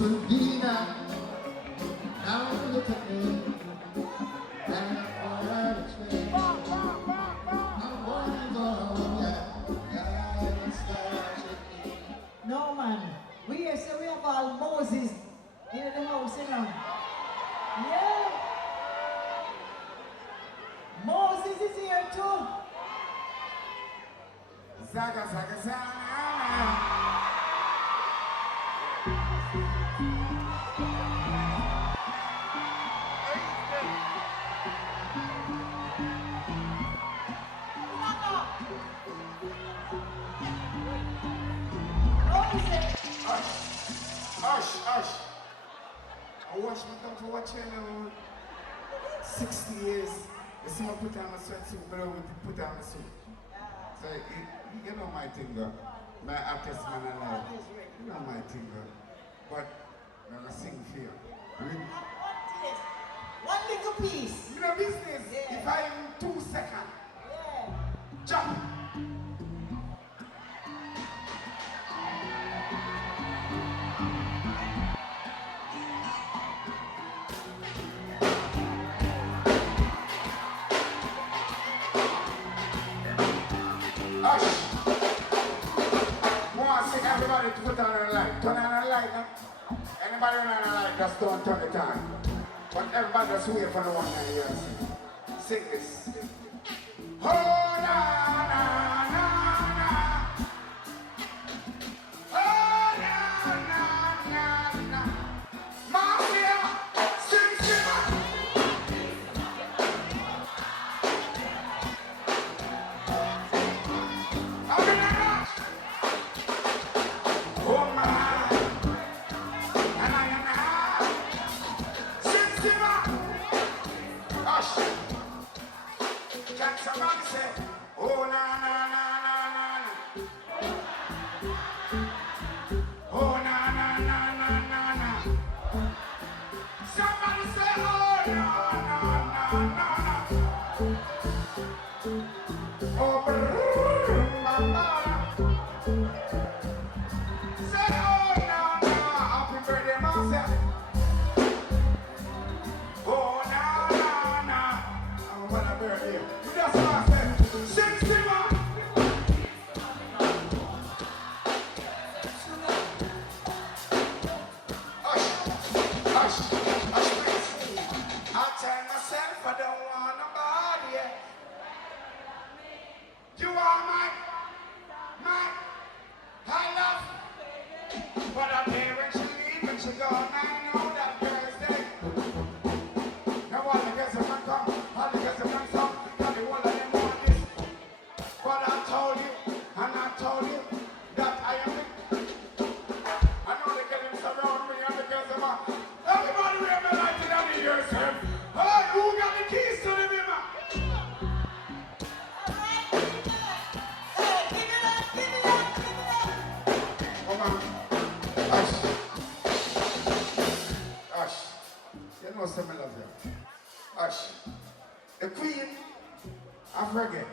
will be now. Now look at me. And all the way. I'm going to go home, yeah. No man, we here say we have all Moses in the house, you know. Yeah. Moses is here too. Zaga, zaga, zaga. Hush. I watch my come to watch you now 60 years. You see me put on my sweatsuit, but I will put on my suit. So you know my thing though. My artist man alive. You know my thing though. But I'm gonna sing for you. Really? One little piece. You know business. Yeah. If I am 2 seconds. Yeah. Jump. Everybody to put on a light. Turn on a light now. Anybody on a light, just don't turn it on. But everybody just wait for the one that you sing. Sing this. Oh, na, na, na, na. Oh, na, na, na, na. Marcia, sing, sing. Somebody say, oh na na na na na. Oh na na na na na na. Somebody say, oh na na na na na. Oh mama. Say oh na na. Happy birthday, Marcia. Oh na na na. I'm gonna birthday. That's what I said. Sing, Simmer! Hush, please. I tell myself I don't want nobody yet. You are my high love. But I pay when she leave and she gone. I know that Thursday. Now all the girls have come, all the girls have come. But I told you that I am it. I know they get him surround me and the girls are my. Everybody we have been lighting on the ears, sir. Hey, who got the keys to the river? Hey, give it up. Come on. Hush. You know some love you. Hush. The queen of reggae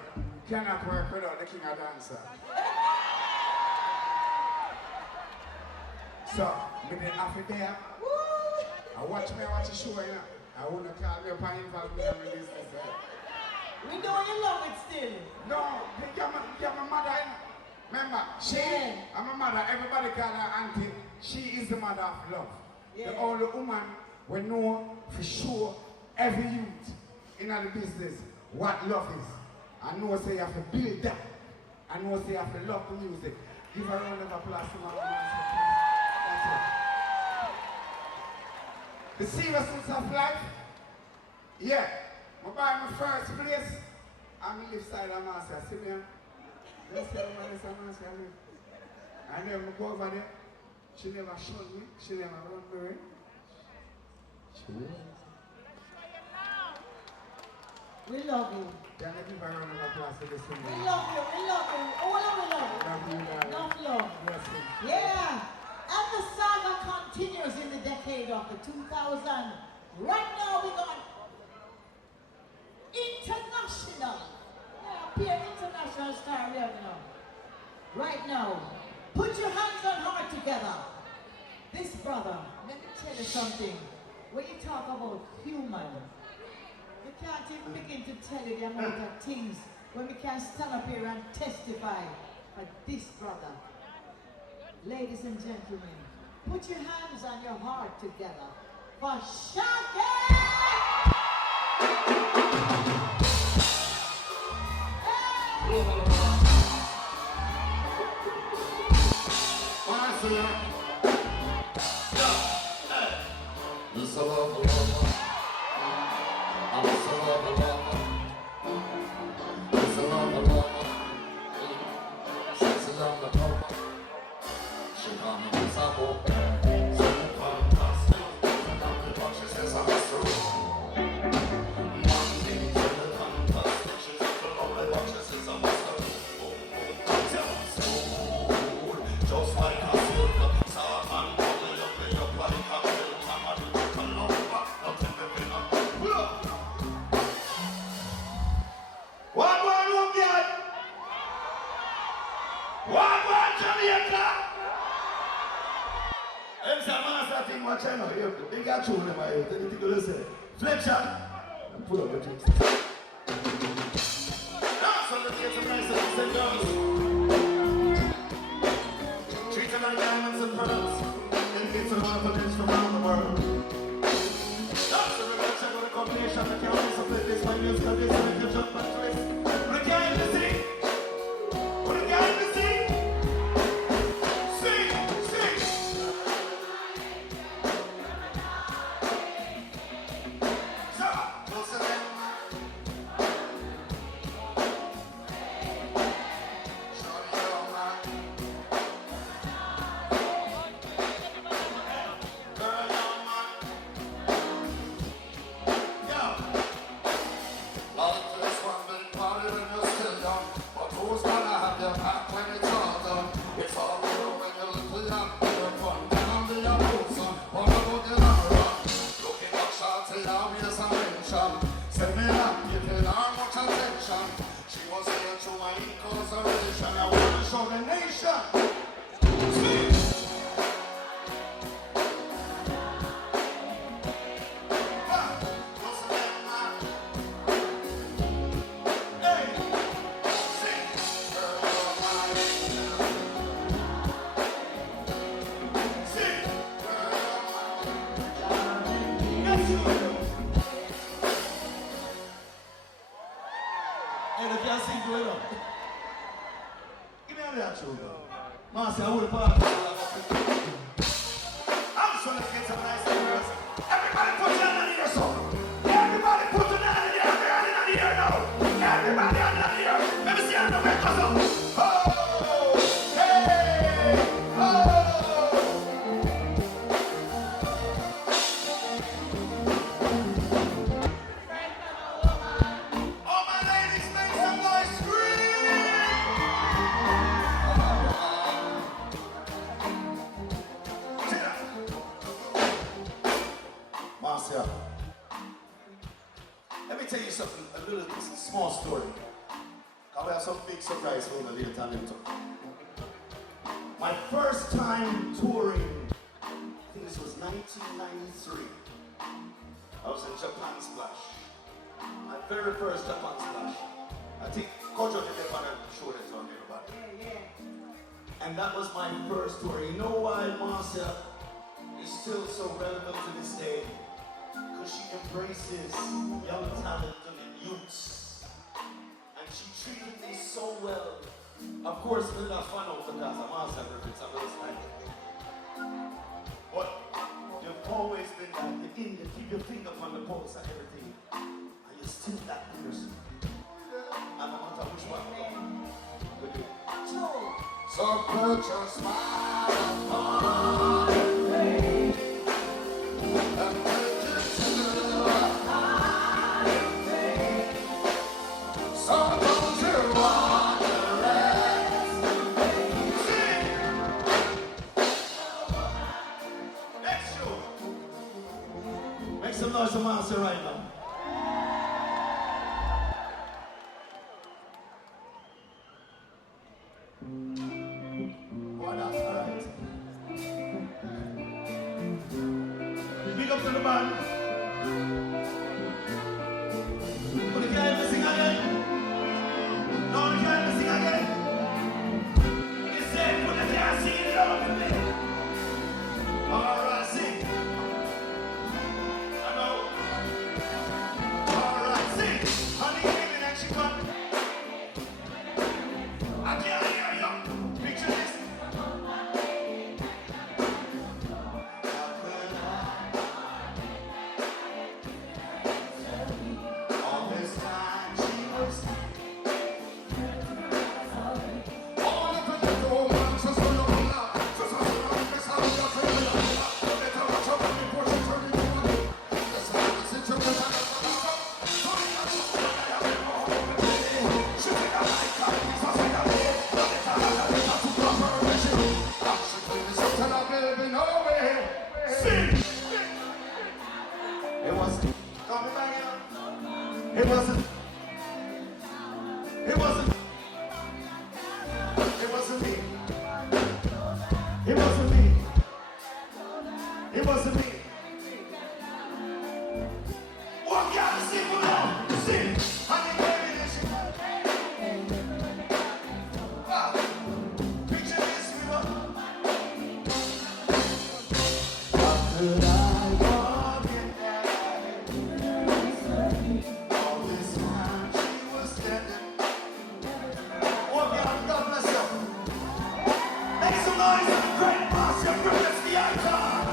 cannot work without the king of dancer. So, me did half a day. I watch the show, you know. I wanna call me up and involve me in my business. We know you love it still. No, you're my mother, you know. Remember, I'm a mother, everybody call her auntie. She is the mother of love. Yeah. The only woman we know for sure every youth in the business what love is. I know say you have to build that. I know say you have to love the music. Give her a round of applause to my That's it. The seriousness of life, yeah. I buy my first place. I'm in the side of Marcia. See me? Let's tell me this Marcia live. And then I go over there. She never showed me. She never run me. We love you. Can I give her a round of applause for this one? We love you. All of we love you. Love you, darling. Enough love. Yeah. And the saga continues in the decade of the 2000. Right now we're going international. Yeah, peer international star we have now. Right now. Put your hands on heart together. This brother, let me tell you something. When you talk about human, we can't even begin to tell you the amount of things when we can stand up here and testify for this brother. Ladies and gentlemen, put your hands on your heart together for Shaggy! Fletcher, pull up the drinks. Now, so let's get some nice and girls. Treat them like diamonds and pearls. And get some confidence from around the world. Now, so let's check out the combination. I can't miss a play this. My music is this. Make you jump and twist. Put a guy in the sea. Put a guy in the sea. Sing, sing. Give me a reaction. Marcia, I would part. I'm just gonna get some nice girls. Everybody put your hand in your soul. Everybody put your hand in the air. Everybody in the air now. Everybody in the air. Let me see how the way goes up. Oh, hey, oh. Marcia, let me tell you something, a little small story. I will have some big surprise for you later on. My first time touring, I think this was 1993. I was in Japan Splash. My very first Japan Splash. I think Kojo did it on a show that on everybody. And that was my first tour. You know why Marcia is still so relevant to this day? Because she embraces young talent and youths. And she treated me so well. Of course, we're not fun out because I'm Marcia Griffiths, I'm this time. But you've always been that, the in, you keep your finger on the pulse and everything. And you're still that person. And no matter which one we do. So put your smile upon me and take it to the high place. So don't you underestimate. Next show. Make some noise for Marcia right now. Well, that's all right. It wasn't me. It wasn't me. Walk out and sing for love. Sing. Honey, baby, listen. Picture this river. How could I walk in that? All this time she was standing. Walk out, God bless you. Make some noise for the great Marcia Griffiths, the icon.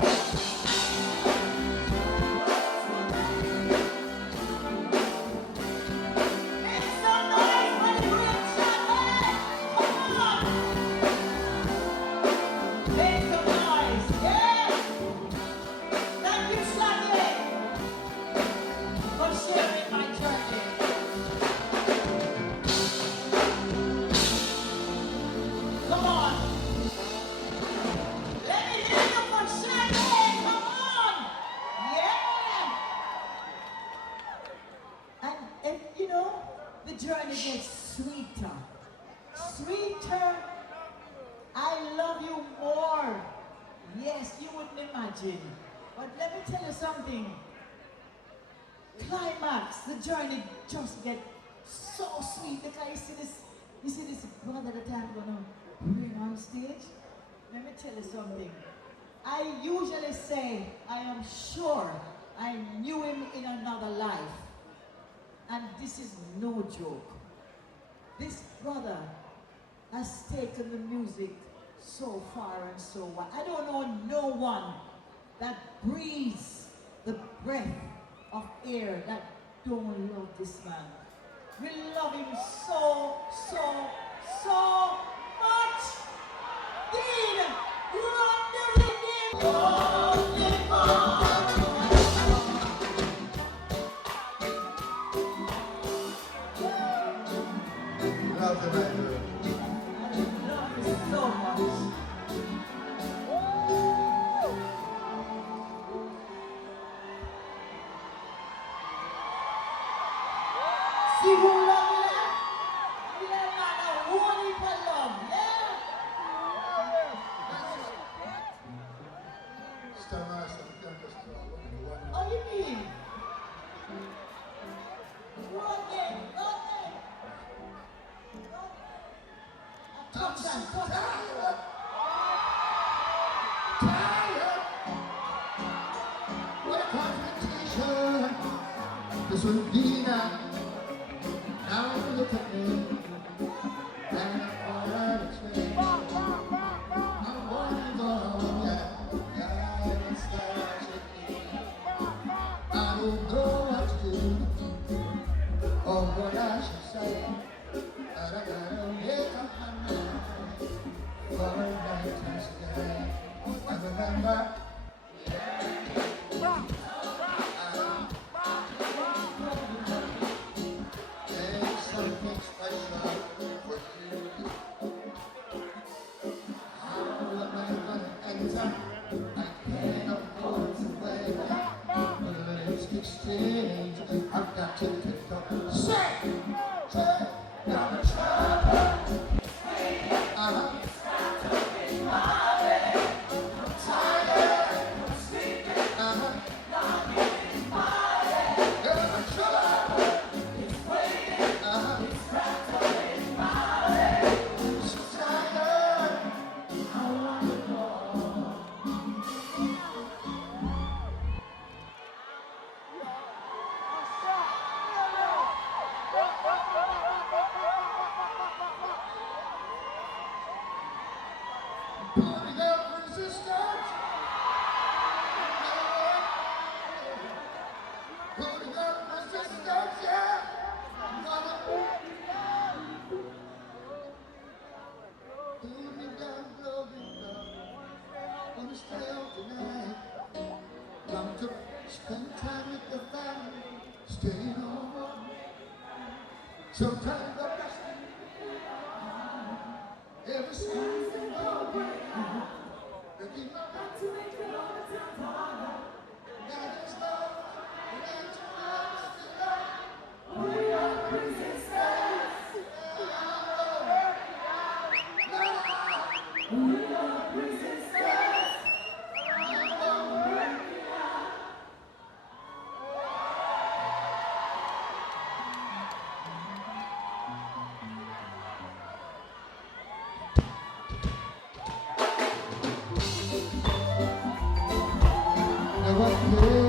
Journey gets sweeter, sweeter. I love you more. Yes, you wouldn't imagine. But let me tell you something. Climax, the journey just gets so sweet because you see this brother that I'm gonna bring on stage. Let me tell you something. I usually say I am sure I knew him in another life. And this is no joke. This brother has taken the music so far and so wide. I don't know no one that breathes the breath of air that don't love this man. We love him so, so, so much. Dean, run the rhythm. Run the rhythm. Love the record. I love you so much. See who love that? Yeah, man, a whole heap of love, yeah? Still nice that we can't just throw one. Oh, you mean? Rodney, Rodney. Touch and touch. Tired. Tired. What a confrontation. This will be now. Now look at me. And all I explain. I'm wanting to go home, yeah. Yeah, it's tragic. I don't know what to do. Or what I should say. But I gotta make up my mind. For a night today. I remember. There's something special for you. How am I gonna enter? I can't afford to wait. Let's exchange. I've got to pick up. Say, now the trouble. Putting up resistance. Putting up resistance, yeah. Pull me down, blow me down. Wanna stay out tonight. Come to spend time with the family. Stay home. Sometimes the best ever since the going out. Looking up to make it all the time harder. God is love, and to us to love. We are resistance. We are resistance. what